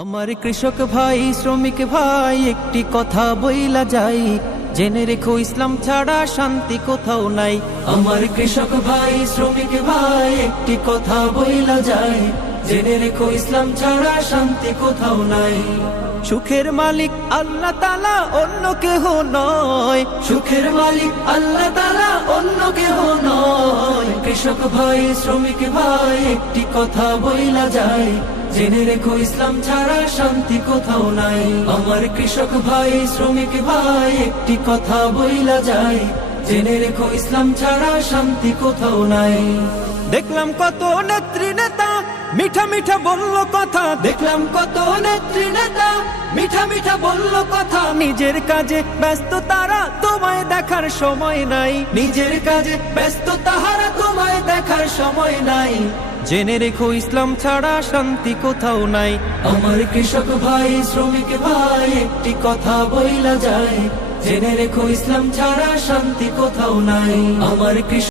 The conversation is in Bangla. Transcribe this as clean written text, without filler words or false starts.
আমার কৃষক ভাই শ্রমিক ভাই একটি কথা বইলা যাই, জেনে রেখো ইসলাম ছাড়া শান্তি কোথাও নাই। আমার কৃষক ভাই শ্রমিক ভাই একটি কথা বইলা যাই, জেনে রেখো ইসলাম ছাড়া শান্তি কোথাও নাই। সুখের মালিক আল্লাহ তাআলা অন্য কেহ নয়, সুখের মালিক আল্লাহ তাআলা অন্য কেহ নয়। কৃষক ভাই শ্রমিক ভাই একটি কথা বইলা যায়, জেনে রেখো ইসলাম ছাড়া শান্তি কোথাও নাই। আমার কৃষক ভাই শ্রমিক ভাই একটি কথা বইলা যায়, জেনে রেখো ইসলাম ছাড়া শান্তি কোথাও নাই। দেখলাম কত নেত্রী নেতা মিঠা মিঠা বলল কথা, দেখলাম কত নেত্রী নেতা মিঠা মিঠা বলল কথা। নিজের কাজে ব্যস্ত তারা তোমায় দেখার সময় নাই, নিজের কাজে ব্যস্ত তাহারা তোমায় দেখার সময় নাই। জেনে রেখো ইসলাম ছাড়া শান্তি কোথাও নাই। আমার কৃষক ভাই শ্রমিক ভাই একটি কথা বইলা যায়, জেনে রেখো ইসলাম ছাড়া শান্তি কোথাও নাই। আমার কৃষক